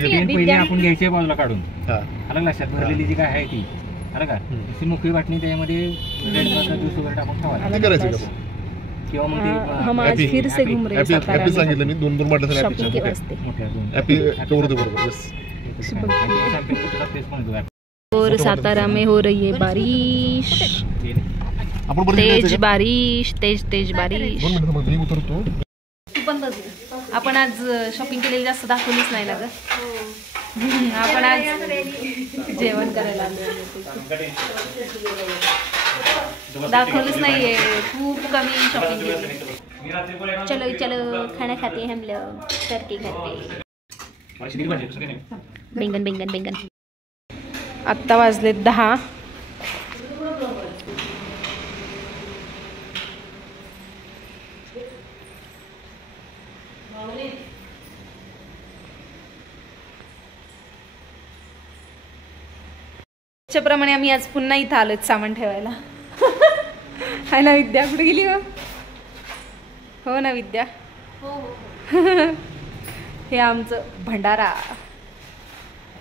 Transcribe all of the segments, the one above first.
पहिले आपण घ्यायच्या बाजूला काढून अलग लक्षात भरलेली जी काय आहे ती अलग का मोकळी वाटणी त्याच्यामध्ये रेड कलरचा ज्यूस वगैरे टाकून ठेवायचा किंवा मग ते हम आज फिर से घूम रहे हैं हॅपी सांगितलं मी दोन दोन बाटल्या शॉपिंग के वास्ते मोठ्या दोन हॅपी कवर दे बरोबर बस और सातारा में हो रही है बारिश, तेज बारिश, तेज बारिश. मी उतरतो. आपण आज शॉपिंग केलेली जास्त दाखवलीच नाही ना ग. आपण आज जेवण करायला दाखवलंच नाहीये, खूप कमी शॉपिंग केली. चलो चलो खाना खाते हम लोग, टर्की खाते. बेंगन बेंगन बेंगन. आत्ता वाजले 10. त्याप्रमाणे आम्ही आज पुन्हा इथं आलोत सामान ठेवायला. हाय ना विद्या, कुठे गेली हो ना विद्या. हे आमचं भंडारा.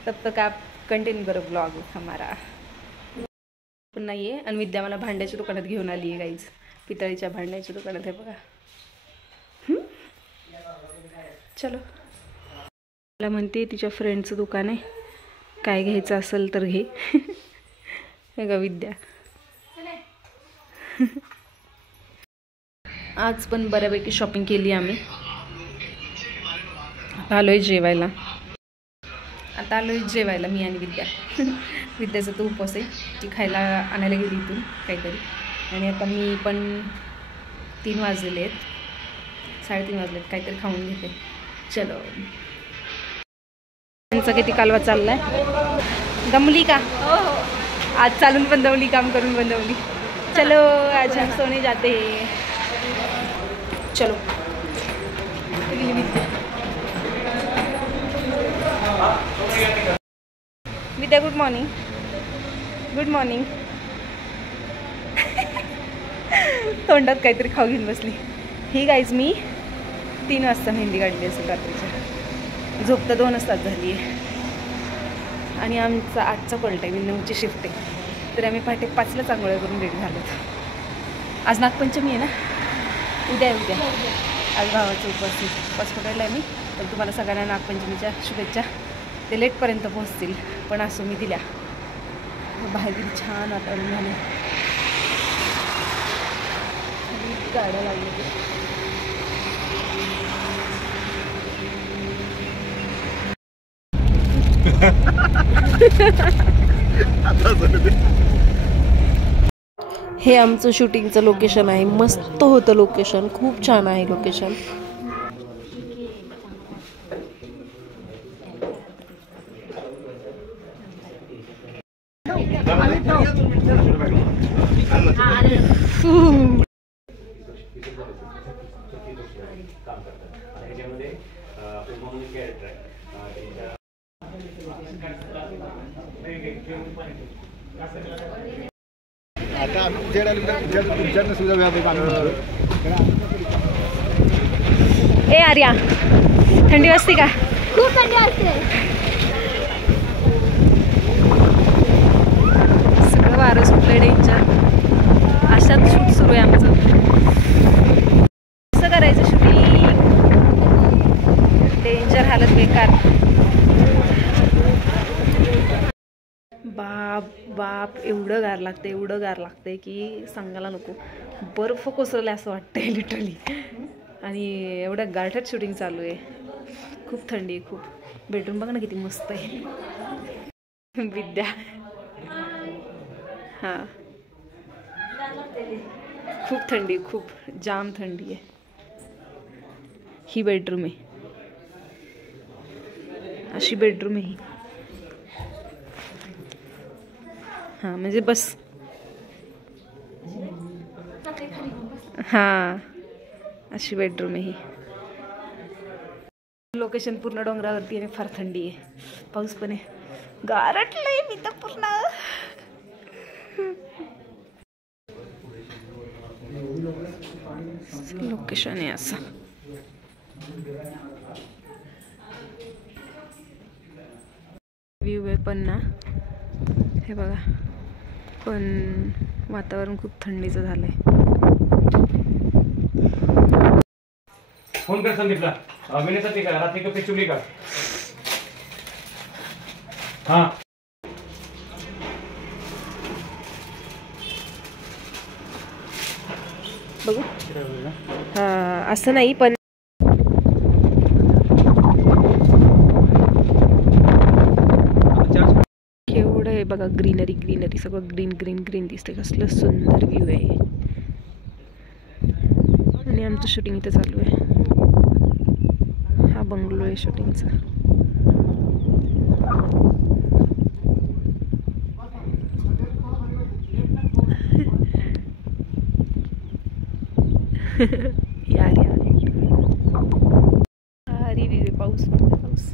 तब तक आप कंटिन्यू करो ब्लॉग हमारा. पुन्हा ये. आणि विद्या मला भांड्याच्या दुकानात घेऊन आली आहे गाईज. पितळीच्या भांड्याच्या दुकानात आहे बघा. चलो. मला म्हणते तिच्या फ्रेंडचं दुकान आहे, काय घ्यायचं असेल तर घे. हे का विद्या. आज पण बऱ्यापैकी शॉपिंग केली आम्ही. आता आलोय जेवायला. मी आणि विद्या. विद्याचा तो उपवास आहे, ती खायला आणायला गेली इथून काहीतरी. आणि आता मी पण 3 वाजलेले आहेत, 3:30 वाजलेत, काहीतरी खाऊन घेते. चलो. त्यांचा किती कालवा चाललाय. दमली का? आज चालून पण दमली, काम करून पण दमली. चलो आज हम सोने जाते हैं. चलो. विद्या गुड मॉर्निंग. Good morning. तोंडात काहीतरी खाऊ घेऊन बसली ही गाईज. मी 3 वाजता मेहंदी काढली असेल रात्रीच्या. झोप तर 2च तास झाली आहे. आणि आमचा आजचा कॉल टाईम 9ची शिफ्ट आहे, तर आम्ही पहाटे 5लाच आंघोळ्या करून रेडी झालो. आज नागपंचमी आहे ना, उद्या आहे. उद्या आज भावाचा उपवास पकडायला आहे मी. तर तुम्हाला सगळ्यांना नागपंचमीच्या शुभेच्छा. ते लेटपर्यंत पोहोचतील, पण असो मी दिल्या. बाहेर किती छान वातावरण झालं. गाड्या लागल्या. हे आमचं शूटिंगचं लोकेशन आहे. मस्त होतं लोकेशन, खूप छान आहे लोकेशन. ए आर्या, थंडी वाजते का? खूप थंडी वाजते. सगळं वारं सुटलंय डेंजर. अशात शूट सुरू आहे आमचं. कसं करायचं शूटिंग? डेंजर हालत बेकार. बाप एवढं गार लागतंय की सांगायला नको. बर्फ कोसळलं असं वाटतंय लिटरली. आणि एवढ्या गारठ्यात शूटिंग चालू आहे. खूप थंडी आहे, खूप. बेडरूम बघा ना किती मस्त आहे. विद्या हां, खूप थंडी, खूप जाम थंडी आहे. ही बेडरूम आहे, अशी बेडरूम आहे ही. हां म्हणजे बस. हां अशी बेडरूम आहे ही. लोकेशन पूर्ण डोंगरावरती आहे, फार थंडी आहे, पाऊस पण आहे. गारटलंय मी तर पूर्ण. लोकेशन आहे असं. व्ह्यू आहे पण ना, हे बघा, पण वातावरण खूप थंडीचं झालंय. फोन कर संदीपला, विनेसाठी का रात्री कपडे चुली का. हा बघू. हा असं नाही पण केवढं आहे बघा, ग्रीनरी ग्रीनरी, सगळं ग्रीन ग्रीन ग्रीन दिसते. कसलं सुंदर व्ह्यू आहे. आणि आमचं शूटिंग इथं चालू आहे. हा बंगलो आहे शूटिंगचा. यार यार भारी व्ह्यू आहे. पाऊस पाऊस.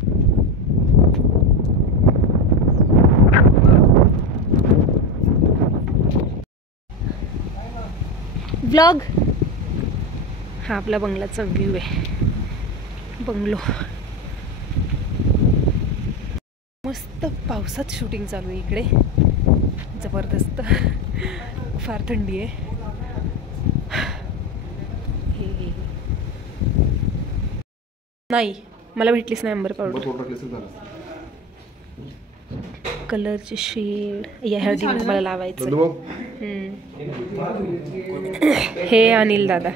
व्लॉग. हा आपला बंगलाचा व्ह्यू आहे. बंगलो मस्त. पावसात शूटिंग चालू आहे इकडे. जबरदस्त. फार थंडी आहे. नाही मला भेटलीच नाही अंबर पावडर. कलरचे शेड या हळदी मला लावायचं. हे अनिल दादा.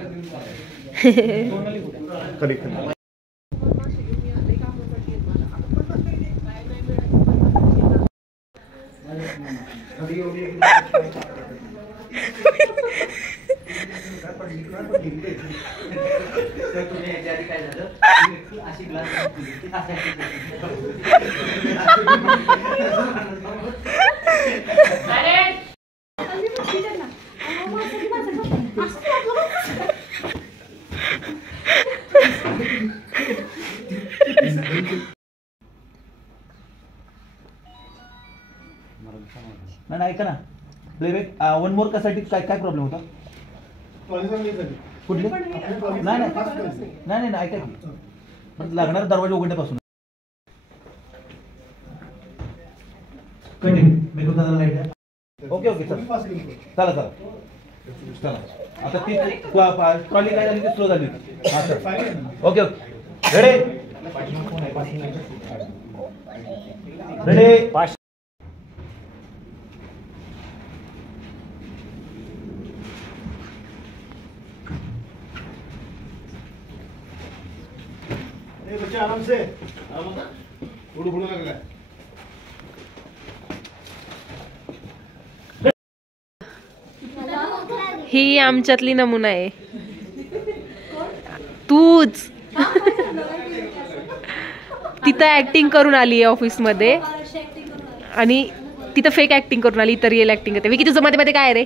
नाही ऐका ना, प्लेबॅक वन मोर कशासाठी काय काय प्रॉब्लेम होता? कुठले? नाही नाही नाही ऐका की, लागणार दरवाजा उघडण्यापासून. ओके ओके चला चला चला चला. आता ती ट्रॉली काय झाली, ती स्लो झाली होती. हा sir okay okay. Ready ready. बच्चे आराम से, उड़ू उड़ू लग रहा है. ही आमच्यातली नमुना आहे. तूच तिथं ऍक्टिंग करून आली आहे ऑफिस मध्ये आणि तिथं फेक ऍक्टिंग करून आली, तर रिअल ऍक्टिंग करते. विकी तुझं मध्ये मध्ये काय रे?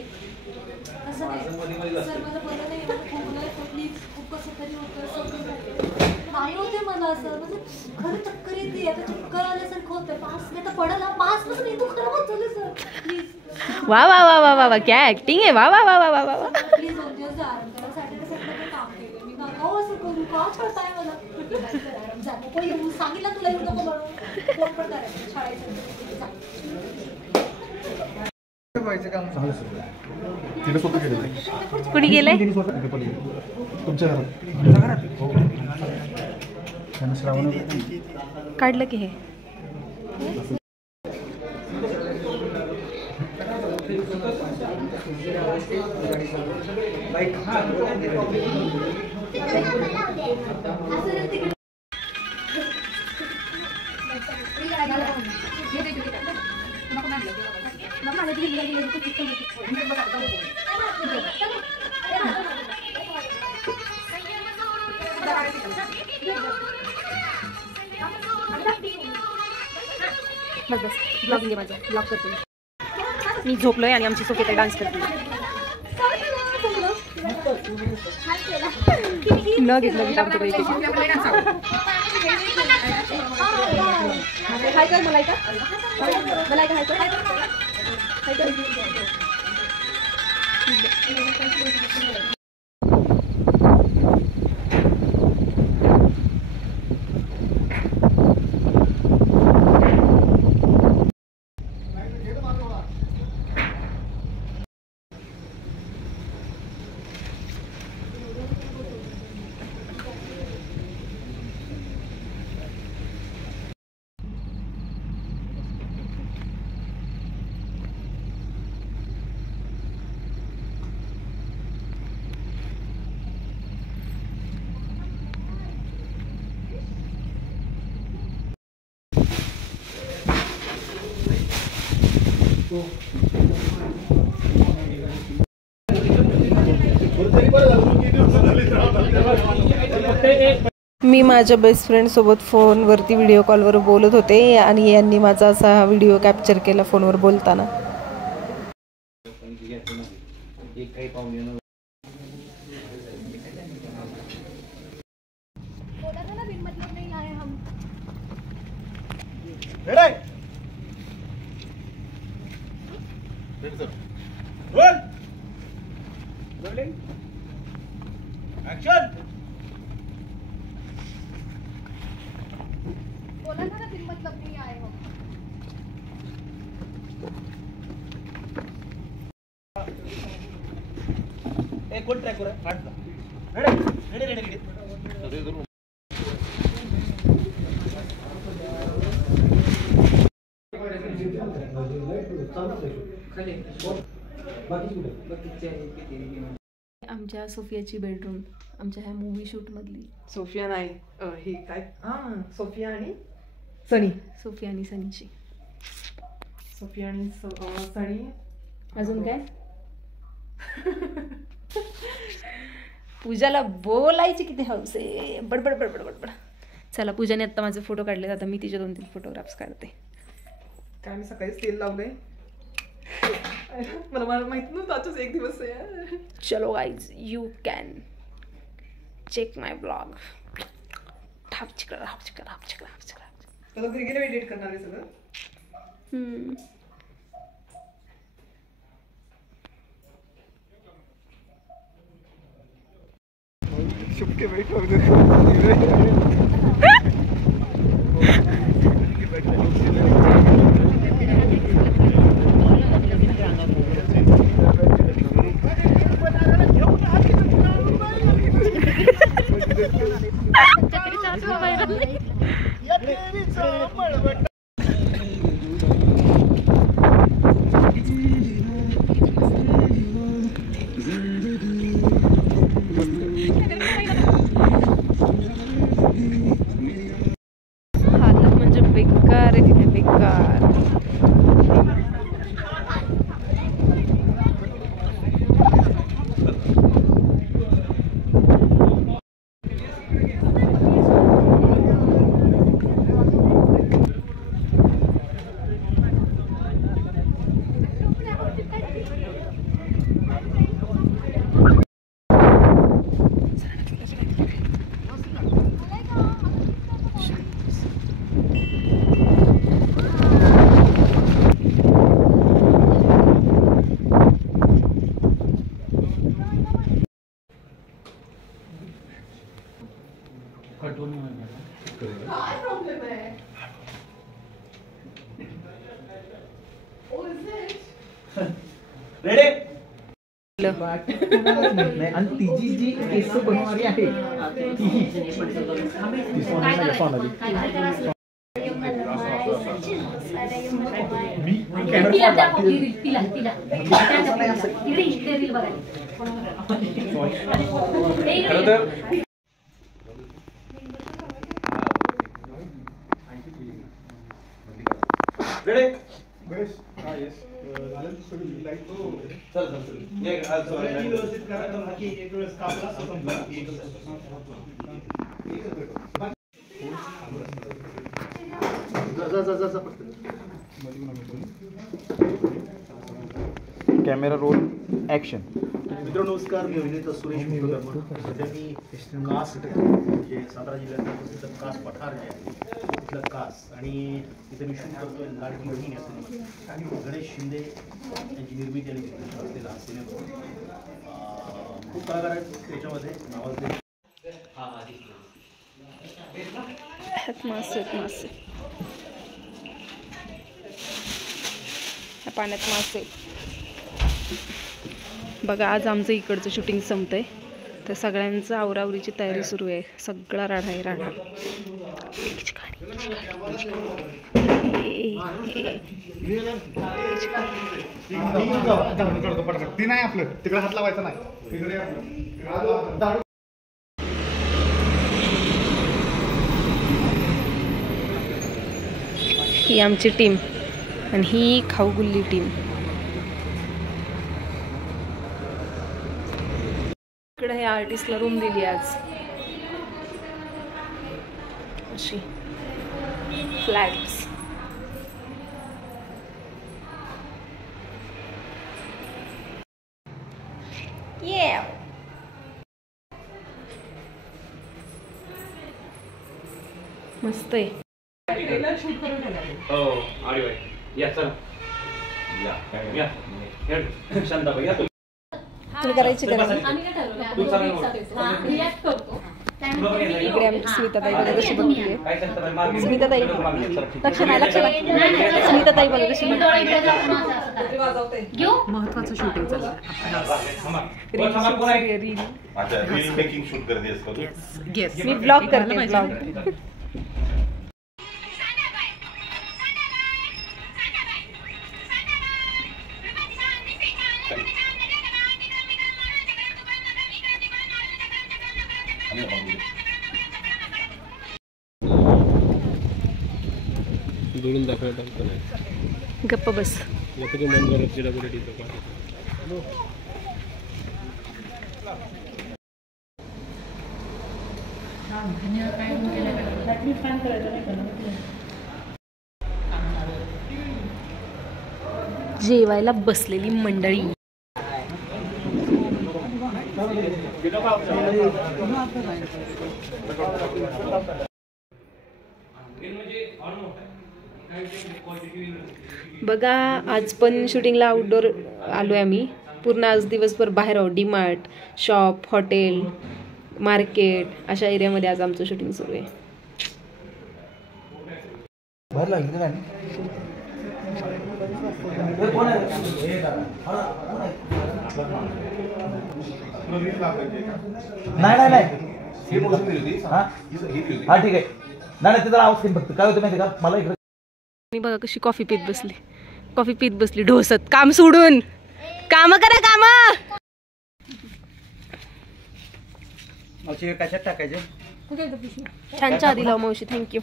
वा वा वा वा वा वा, क्या ऍक्टिंग आहे. वा वा वा वा वा वा वा. कुणी गेलंय तुमच्या घरात? काढलं की हे. बस बस ब्लॉगिंग आहे माझं. ब्लॉग करते मी. झोपलोय आणि आमची सोफी डान्स करते. न घेतलं की आमच्याकडे हाय कर. मला ऐका मला ऐका. हाय कर मी माझ्या बेस्ट फ्रेंडसोबत फोनवरती व्हिडिओ कॉलवर बोलत होते आणि यांनी माझा असा हा व्हिडिओ कॅप्चर केला फोनवर बोलताना. कोण ट्रॅक वर आमच्या सोफियाची बेडरूम आमच्या ह्या मूवी शूट मधली. सोफिया नाही ही काय सोफिया आणि सनी. सोफिया आणि सनीची. सोफिया आणि सनी. अजून काय? पूजाला बोलायची किती हौस आहे. बडबड बडबड बडबड. चला पूजाने आता माझे फोटो काढले, आता मी तिचे 2-3 फोटोग्राफ्स काढते. काय मी सकाळीच तेल लावलंय. मला माहित नव्हतं आजच एक दिवस आहे. चलो guys you can check my blog. ठाप चिकला हाप चिकला हाप चिकला हाप चिकला. आता घरी गेले एडिट करणार आहे सगळं. चुपके बैठो. हालत म्हणजे बेकार आहे तिथे, बेकार. आणि तिची जी केस बनवणारी आहे कॅमेरा रोल ॲक्शन. मित्रांनो नमस्कार, मी अभिनेता सुरेश मुखर्जी. सध्या मी कास म्हणजे सातारा जिल्ह्यातलं प्रसिद्ध कास पठार जे आहे तिथलं कास, आणि तिथे मी शूट करतोय लाडकी बहीण या सिनेमा. गणेश शिंदे यांची निर्मिती आणि दिग्दर्शन असलेला हा सिनेमा. खूप कलाकार आहेत त्याच्यामध्ये नावाजले. मासे पाण्यात मासे बघा. आज आमचं इकडचं शूटिंग संपतंय, तर सगळ्यांचं आवरावरीची तयारी सुरू आहे. सगळा राडा आहे, राडा. ती नाही आपलं तिकडे हात लावायचा नाही. ही आमची टीम. आणि ही खाऊगुल्ली टीम. इकडे हे आर्टिस्टला रूम दिली आज अशी फ्लॅट्स. मस्त आहे. तुम्ही करायची गरज इकडे आम्ही स्मिताताई बघा कशी बघतीये. स्मिताताई लक्ष नाही लक्ष नाही. स्मिताताई बघा कशी महत्वाचं शूटिंग चाललं. मी ब्लॉग करते ब्लॉग. गप्प बस. जेवायला बसलेली मंडळी. बघा आज पण शूटिंगला आउटडोर आलो आहे आम्ही. पूर्ण आज दिवसभर बाहेर आहोत. डीमार्ट, शॉप, हॉटेल, मार्केट अशा एरियामध्ये आज आमचं शूटिंग सुरू आहे. हा ठीक आहे. नाही तिथं आवाज फक्त काय होतं माहिती का मला इकडे. बघा कशी कॉफी पीत बसली ढोसत. काम सोडून काम करा काम. कशात टाकायचे. छान चहा दिला मावशी. थँक्यू.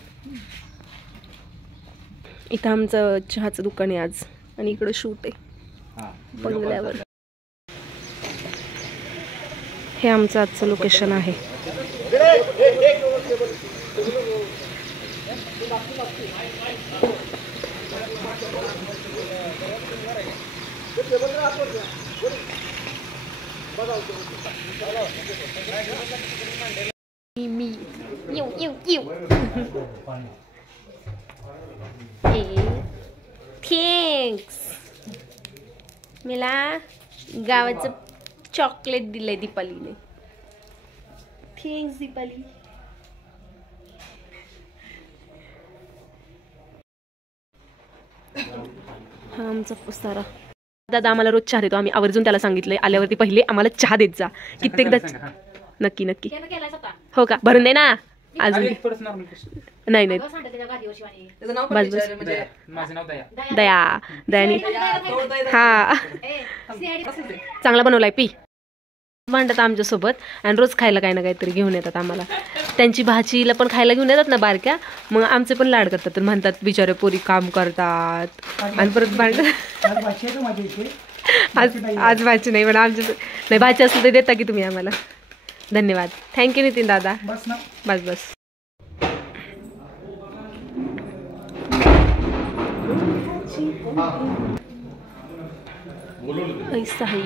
इथं आमचं चहाचं दुकान आहे आज आणि इकडं शूट आहे बंगल्यावर. हे आमचं आजचं लोकेशन आहे. मी थँक्स. मला गावाचं चॉकलेट दिलंय दीपालीने. थँक्स दीपाली. हा आमचा पसारा. दादा आम्हाला रोज चहा देतो. आम्ही आवर्जून त्याला सांगितलंय आल्यावरती पहिले आम्हाला चहा देत जा. कित्येकदा. नक्की नक्की. हो का भरून दे ना अजून. नाही नाही बस बस. दया दयानी. हा चांगला बनवलाय. पी भांडतात आमच्यासोबत आणि रोज खायला काही ना काहीतरी घेऊन येतात आम्हाला. त्यांची भाचीला पण खायला घेऊन येतात ना बारक्या. मग आमचे पण लाड करतात. तर म्हणतात बिचारे पोरी काम करतात आणि परत भांडतात. आज भाची नाही पण आमच्या नाही भाची असलं तर देता की तुम्ही आम्हाला. धन्यवाद. थँक्यू नितीन दादा. बस बस. ऐसा है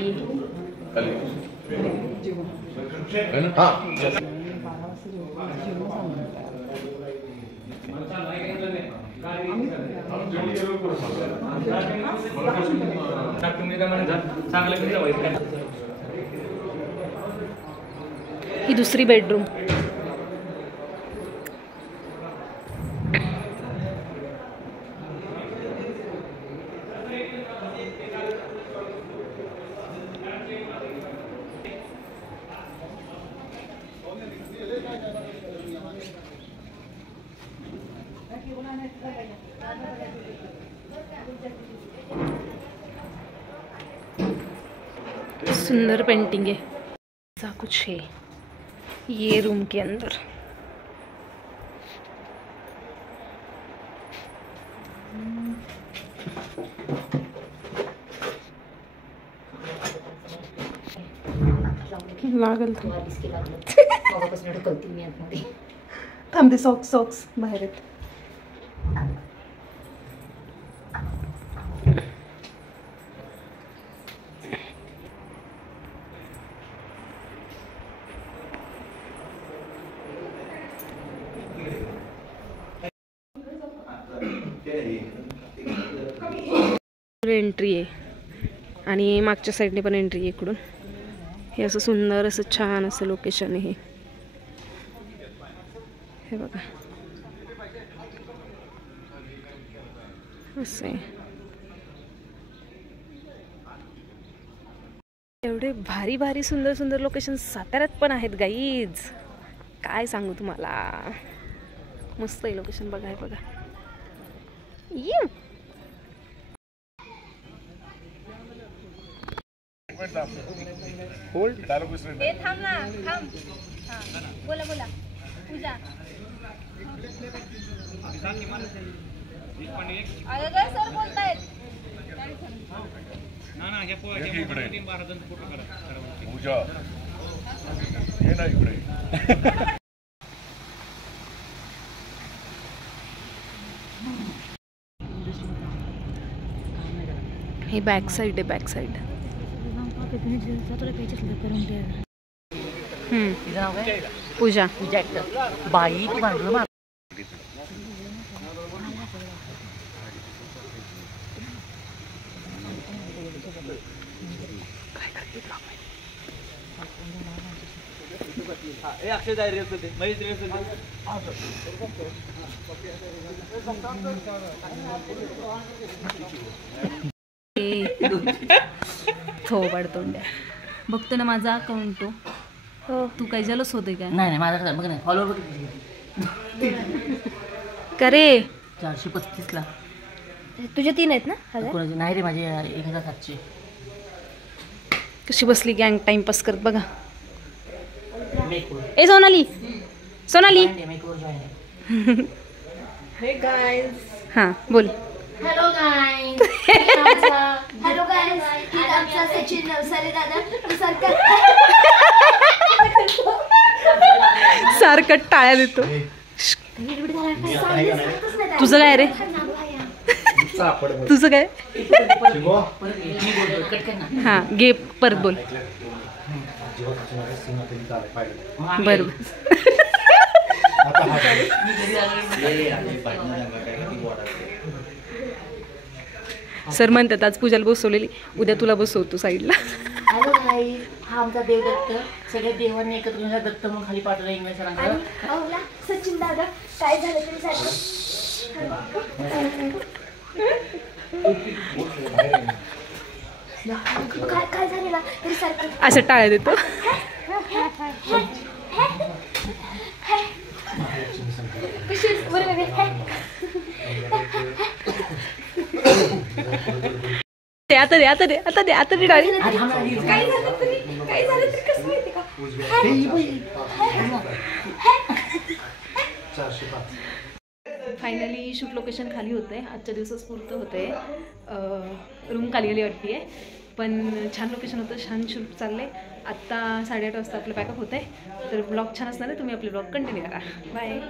ही दुसरी बेडरूम. सुंदर पेंटिंग है. ऐसा कुछ है ये रूम के अंदर. लागल थांबते. सॉक्स बाहेर आहेत. एंट्री आहे आणि मागच्या साईडने पण एंट्री आहे इकडून. हे असं सुंदर असं छान असं लोकेशन आहे हे बघा. असं आहे. एवढे भारी भारी सुंदर सुंदर लोकेशन साताऱ्यात पण आहेत गाईज. काय सांगू तुम्हाला. मस्त आहे लोकेशन. बघा हे बघा. थांब ना थांब. बोला बोला पूजा. अगं सर बोलतायत. पूजा हे ना इकडे. हे बॅक साईड आहे. Back side. पूजा. बाई तू भांडलं मार. थोबाड तोंड्या. बघतो ना माझा अकाउंट तो. हो तू काही जलस होते काय. नाही माझा बघ नाही फॉलोअर करे 435 ला. तुझे 3 आहेत ना. कोणाचे नाही रे माझे 1700. कशी बसली गँग टाइमपास करत बघा. ए सोनाली. सोनाली. हे गाइस. हां बोल. Hello guys. Hello guys. ही आमचा सचिन नवसारे दादा. सारखं टाळ्या देतो. तुझं काय रे. तुझं काय. हां गे परत बोल. बरं सर म्हणतात आज पूजाला बसवलेली उद्या तुला बसवतो साईडला. हॅलो भाई. हा आमचा देवदत्त. सगळ्या देवांनी एकत्र दत्त म्हणून खाली पाठवलं इंग्लिश सरांकडे. सचिन दादा काय झालं तरी सारखं. काय झालेलं तरी सारखं असं टाळ्या देतो. आता दे आता दे आता दे आता दे डाळी. काय झालं तरी कसं माहिती का. फायनली शूट लोकेशन खाली होतं आहे. आजच्या दिवसाच पुरतं होतं आहे. रूम खाली गेली वाटते आहे पण छान लोकेशन होतं. छान शूट चाललं आहे. आत्ता 8:30 वाजता आपलं पॅकअप होतं आहे. तर ब्लॉग छान असणार आहे. तुम्ही आपले ब्लॉग कंटिन्यू करा. बाय.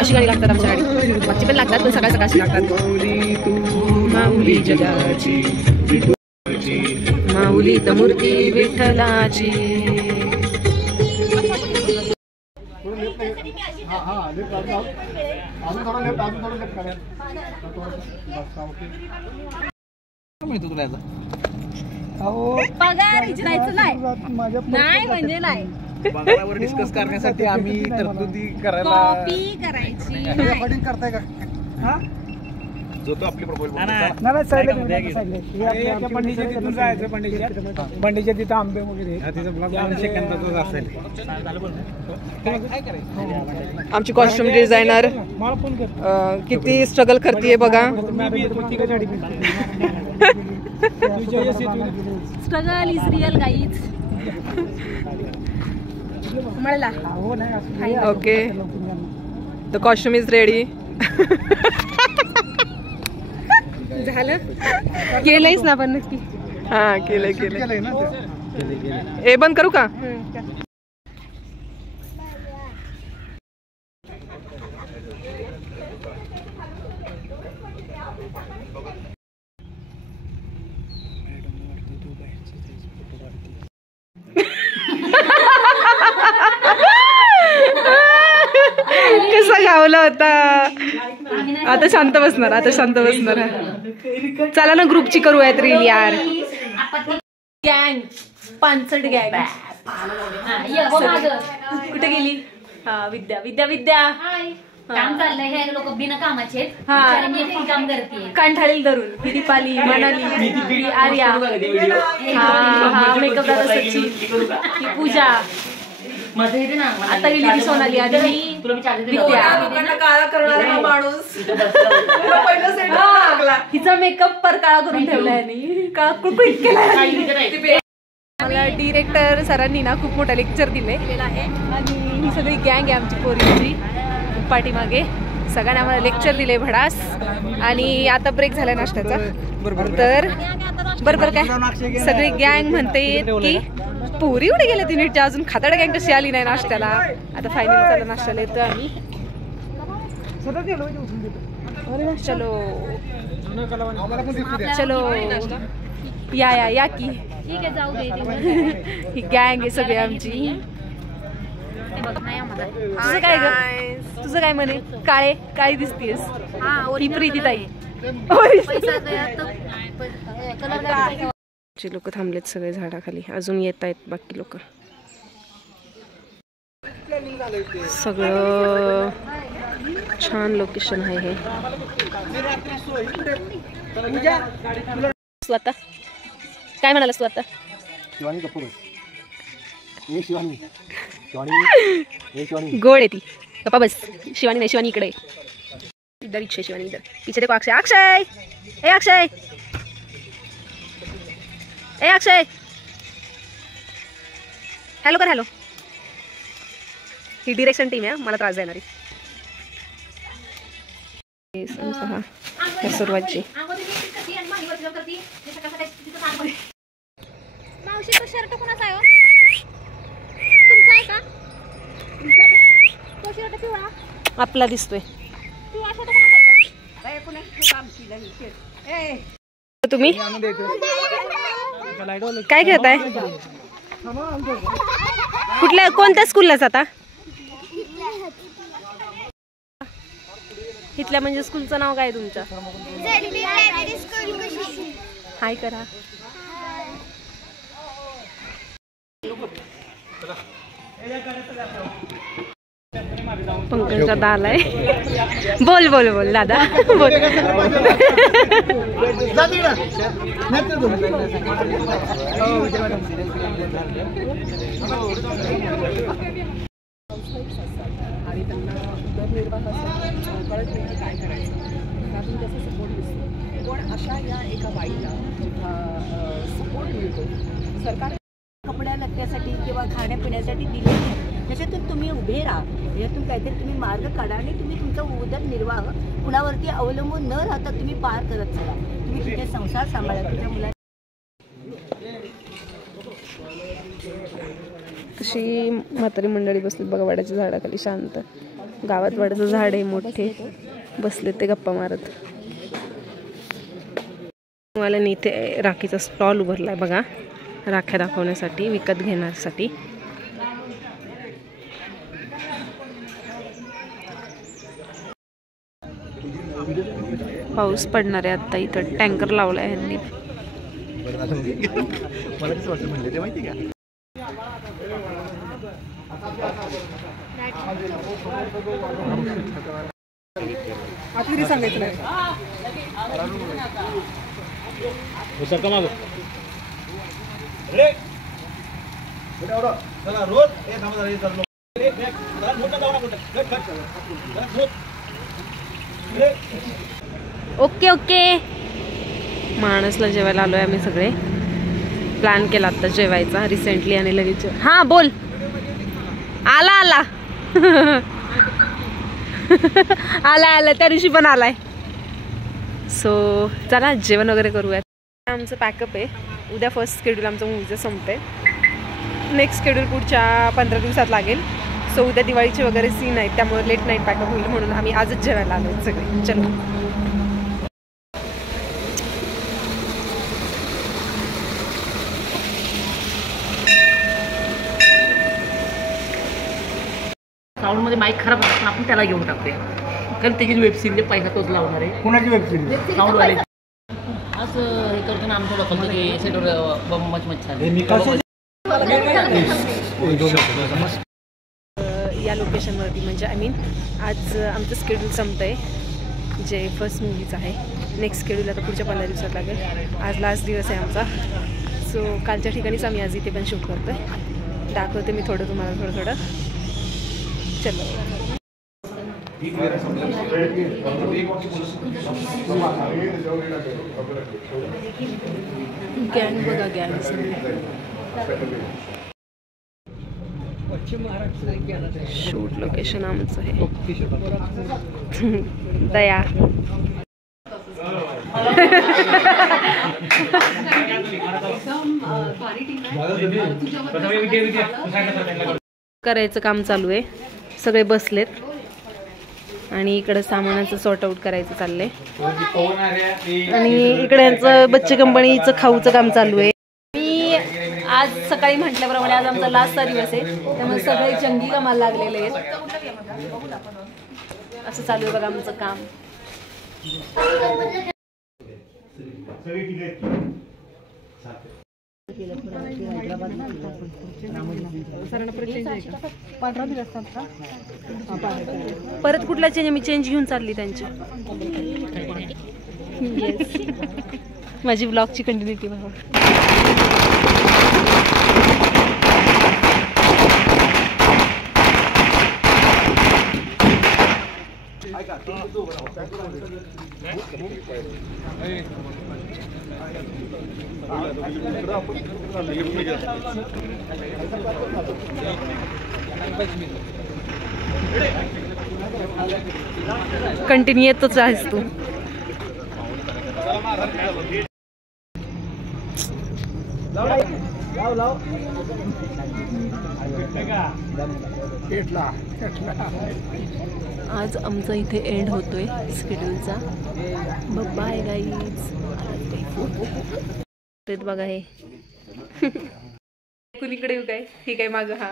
अशी गाडी लागतात आमच्या गाडी. बाकी पण लागतात पण सकाळ सकाळची लागतात. माऊली जगाची माऊली तर मूर्ती विठ्ठलाची. पगार विचारायचं नाही. नाही म्हणजे नाही. पगारावर डिस्कस करण्यासाठी आम्ही तरतुदी करायला कॉपी करायची नाही. करताय का. जो तो आपली प्रपोजल पंडितच्या तिथं आंबे वगैरे आमची कॉस्ट्युम डिझायनर किती स्ट्रगल करते बघा. Struggle is real guys. म्हणला okay the costume is ready. झालं केलंयच ना पण नक्की. हा केलंय हे बंद करू का? कसा गावला होता. आता शांत बसणार चला ना ग्रुपची करूयात रील यार. गँग पानसट गँग कुठे गेली? हा विद्या काम चाललंय. हे लोक बिना कामाचे काम करते. कांठाळी धरून ही दीपाली मनाली आर्या हा मेकअप दादा सचिन ही पूजा आता गेली ती सोनाली आणि हिचा मेकअप पर काळा करून ठेवलाय आणि काळा कुळकुळीत केलाय. मला डिरेक्टर सरांनी ना खूप मोठा लेक्चर दिले आहे आणि ही सगळी गँग आहे आमची पोरींची पाठीमागे. सगळ्यांना आम्हाला लेक्चर दिले भडास. आणि आता ब्रेक झाला नाश्त्याचा तर बरोबर काय सगळी गँग म्हणते की पोरी उडे गेले ती नीटच्या अजून खाताड गँग कशी आली नाही नाश्त्याला. आता फायनली चला नाश्त्याला येतो आम्ही. चलो या की ठीक आहे जाऊ दे. ही गँग आहे सगळी आमची. तुझं काय म्हणे? काळे दिसतीयस ही प्रीती ताई. लोक थांबलेत सगळे झाडाखाली. अजून येत आहेत बाकी लोक. सगळं छान लोकेशन आहे हे. स्वतः काय म्हणालास तू आता? शिवानी कपूर शिवानी गोड आहे ती. गप्पा बस. शिवानी नाही, शिवानी इकडे. इधर इच्छे शिवानी इधर. पीछे देखो अक्षय. अक्षय हॅलो कर. हॅलो ही डिरेक्शन टीम आहे. मला त्रास देणारी सुरुवातची. मावशी तो शर्ट कोणाचा आहे? तुमचा आहे का? तो शर्ट पिवळा आपला दिसतोय. पिवळा शर्ट कोणाचा आहे? तुम्ही काय खेळताय? कोणत्या स्कूलला जाता? इथल्या म्हणजे स्कूलचं नाव काय तुमचं? हाय करा. पंकजचा दाल आहे. बोल दादा बोल. आणि त्यांना उदरनिर्वाहासाठी कळत नाही काय करायचं. त्यातून त्याचा सपोर्ट दिसतो. पण अशा या एका बाईला जेव्हा सपोर्ट मिळतो सरकार कपड्या लत्त्यासाठी किंवा खाण्यापिण्यासाठी दिले नाही, त्याच्यातून तुम्ही उभे राहा. यातून काहीतरी तुम्ही मार्ग काढा आणि तुम्ही तुमचा उदरनिर्वाह कुणावरती अवलंबून न राहता तुम्ही पार करत चला. तुम्ही तुमचे संसार सांभाळा. तुमच्या मुलांना कशी म्हातारी मंडळी बसली बघा वडाच्या झाडाखाली शांत. गावात वडाचं झाड आहे मोठे. बसले ते गप्पा मारत. मला इथे राखीचा स्टॉल उभारलाय बघा. राख्या दाखवण्यासाठी, विकत घेण्यासाठी. पाऊस पडणार आहे आता. इथं टँकर लावलाय ह्यांनी. मला कसं वाटतं म्हणले ते माहिती का? आता सांगायचं नाही. ओके माणसला जेवायला आलोय आम्ही सगळे. प्लॅन केला आता जेवायचा रिसेंटली आणि लगेच. हां बोल. आला आला आला आला त्या दिवशी पण आलाय. सो चला जेवण वगैरे करूयात. आमचं पॅकअप आहे. उद्या फर्स्ट शेड्यूल आमचं मूवीचं संपतंय. नेक्स्ट शेड्यूल पुढच्या 15 दिवसात लागेल. सो उद्या दिवाळीचे वगैरे सीन आहेत त्यामुळे लेट नाईट पॅकअप होईल म्हणून आम्ही आजच जेवायला आलो सगळे. चलो साऊंड मध्ये माईक खराब होता पण आपण त्याला घेऊन टाकतोय कारण त्याची वेब सिरीज पैसा तोच लावणार आहे. कोणाची वेब सिरीज? साऊंड वाले असं हे करतो ना आमचं लोकल की सेटवर बम मच छान. या लोकेशनवरती म्हणजे आय मीन आज आमचं शेड्यूल संपतं आहे जे फर्स्ट मूवीचं आहे. नेक्स्ट शेड्यूल आता पुढच्या 15 दिवसात लागेल. आज लास्ट दिवस आहे आमचा. सो कालच्या ठिकाणीच आम्ही आज इथे पण शूट करतो आहे. दाखवते मी थोडं तुम्हाला थोडं. चलो गॅंग बघा गॅंग शूट लोकेशन आमचं आहे. दया करायचं काम चालू आहे. सगळे बसलेत आणि इकडे सामानाचं सॉर्ट आउट करायचं चाललंय आणि इकडे यांचं बच्चे कंपनीचं खाऊचं काम चालू आहे. मी आज सकाळी म्हटल्याप्रमाणे आज आमचा लास्टचा दिवस आहे त्यामुळे सगळे जंगी कामाला लागलेले आहेत. असं चालू आहे बघा आमचं काम. परत कुठला चेंज? मी चेंज घेऊन चालली त्यांची. माझी ब्लॉगची कंटिन्युटी बघा. कंटिन्यू येतोच आहेस तू. आज आमचा इथे एंड होतोय शेड्यूलचा. Bye guys. बघा हे कुणीकडे येऊ काय हे काय मागं. हा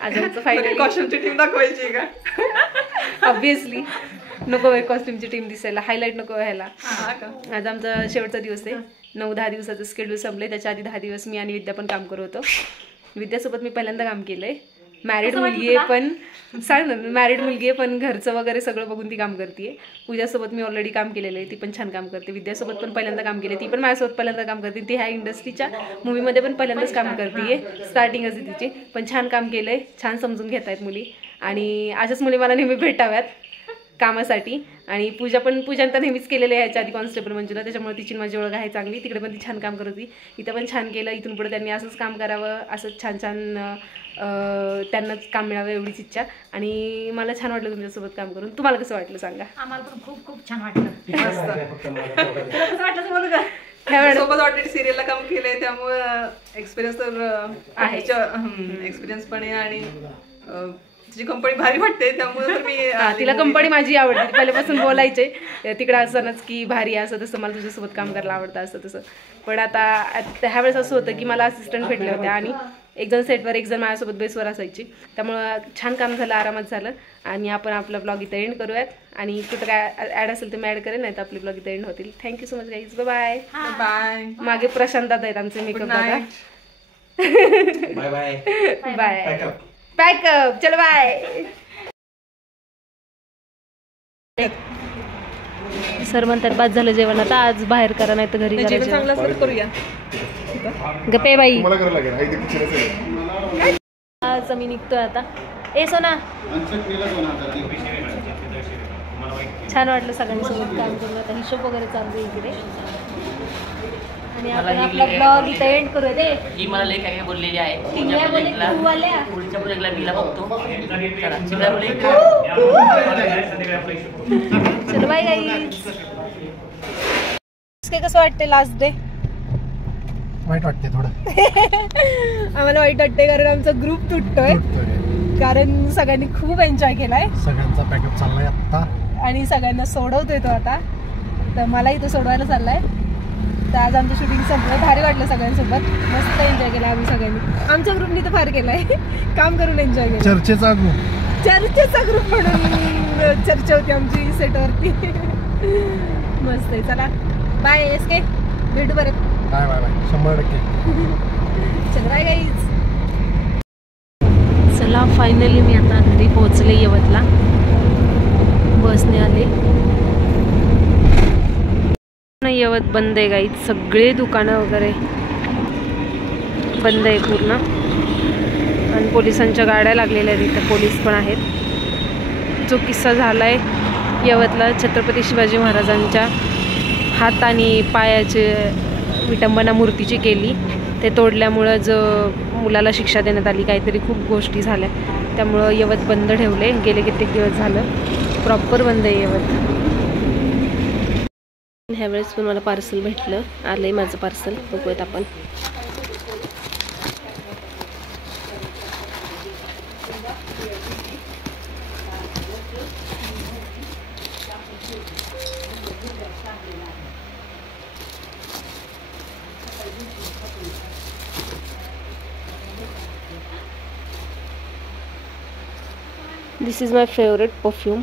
आज आमचं फायनल कॉस्ट्युमची टीम दाखवायची का? ऑब्विसली नको आहे कॉस्ट्युमची टीम दिसायला. हायलाईट नको व्हायला. आज आमचा शेवटचा दिवस आहे. 9-10 दिवसाचं शेड्यूल संपलंय. त्याच्या आधी 10 दिवस मी आणि विद्या पण काम करत होतो. विद्यासोबत मी पहिल्यांदा काम केलंय. मॅरिड मुलगी आहे पण सांग ना मॅरिड मुलगी आहे पण घरचं वगैरे सगळं बघून ती काम करते. पूजासोबत मी ऑलरेडी काम केलेलं आहे. ती पण छान काम करते. विद्यासोबत पण पहिल्यांदा काम केले. ती पण माझ्यासोबत पहिल्यांदा काम करते. ती ह्या इंडस्ट्रीच्या मूवीमध्ये पण पहिल्यांदाच काम करते. स्टार्टिंग असते तिची पण छान काम केलंय. छान समजून घेत आहेत मुली आणि अशाच मुली मला नेहमी भेटाव्यात कामासाठी. आणि पूजा तर नेहमीच केलेलं आहे ह्याच्या आधी कॉन्स्टेबल मंजुला. त्याच्यामुळे तिची माझी ओळख आहे चांगली. तिकडे पण ती छान काम करत होती. इथं पण छान केलं. इथून पुढे त्यांनी असंच काम करावं. असंच छान त्यांनाच काम मिळावं एवढीच इच्छा. आणि मला छान वाटलं तुमच्यासोबत काम करून. तुम्हाला कसं वाटलं सांगा? आम्हाला पण खूप खूप छान वाटलं. कसं वाटलं बोलू का? सोबत ऑडिट सिरियलला काम केलंय त्यामुळं एक्सपिरियन्स तर आहे. एक्सपिरियन्स पण आहे आणि तिची कंपनी भारी वाटते त्यामुळे तर मी तिला कंपनी माझी आवडते. पहिल्यापासून बोलायचे तिकडे असतानाच की भारी असं तसं मला तुझ्यासोबत काम करायला आवडतं असं तसं. पण आता ह्यावेळेस असं होतं की मला असिस्टंट भेटले होते आणि एक जण सेटवर एक जण माझ्यासोबत बेसवर असायची. त्यामुळं छान काम झालं. आरामात झालं. आणि आपण आपला ब्लॉग इथं एंड करूयात. आणि कुठं काय ॲड असेल तर मी ॲड करेन नाही तर आपले ब्लॉग इथं एंड होतील. Thank you so much guys. Bye bye. मागे प्रशांत दादा आहेत आमचे मेकअप दादा. Bye bye bye packup. चलो बाय. सर म्हणतात बाद झालं जेवण आता आज बाहेर करा नाही तर घरी करूया. गप्पे बाई आज आम्ही निघतोय आता. ए सोना छान वाटलं सगळ्यांसोबत काम करून. आता हिशोब वगैरे चालू आहे इकडे आणि मला आपण ही आपला लई- ब्लॉग इथे एंड करूया दे. ही मला लई काय काय बोललेली आहे. चिमण्या बोलले तू आल्या. पुढच्या प्रोजेक्टला मीला बघतो. चला, चिमण्या बोलले चलो बाय गाईज. काय कसं वाटते लास्ट डे? वाईट वाटते थोडं. आम्हाला वाईट वाटते कारण आमचा ग्रुप तुटतोय, कारण सगळ्यांनी खूप एन्जॉय केलाय. सगळ्यांचा पॅकअप चाललाय आता आणि सगळ्यांना सोडवतोय तो आता. तर मलाही तो सोडवायला चाललाय. तर आज आमचं शूटिंग संपलं. भारी वाटलं सगळ्यांसोबत. मस्त एन्जॉय केला आम्ही सगळ्यांनी. आमच्या ग्रुपनी तर फार केलाय. काम करून एन्जॉय केलं. चर्चेचा ग्रुप. चर्चेचा ग्रुप म्हणून चर्चा होती आमची सेटवरती. मस्त आहे. चला बाय एस के, भेटू परत. Bye bye bye. 100%. चल बाय गाईज. चला फायनली मी आता घरी पोहोचले यवतला. बसने आले. यवत बंद आहे गाईज. सगळे दुकानं वगैरे बंद आहे पूर्ण. आणि पोलिसांच्या गाड्या लागलेल्या आहेत. इथं पोलीस पण आहेत. जो किस्सा झाला आहे यवतला छत्रपती शिवाजी महाराजांच्या हात आणि पायाचे विटंबना मूर्तीची केली, ते तोडल्यामुळं जो मुलाला शिक्षा देण्यात आली, काहीतरी खूप गोष्टी झाल्या, त्यामुळं यवत बंद ठेवले. गेले कित्येक दिवस झालं प्रॉपर बंद आहे यवत. ह्यावेळेस पण मला पार्सल भेटलं. आलंय माझं पार्सल. बघूयात आपण. This is my favorite perfume.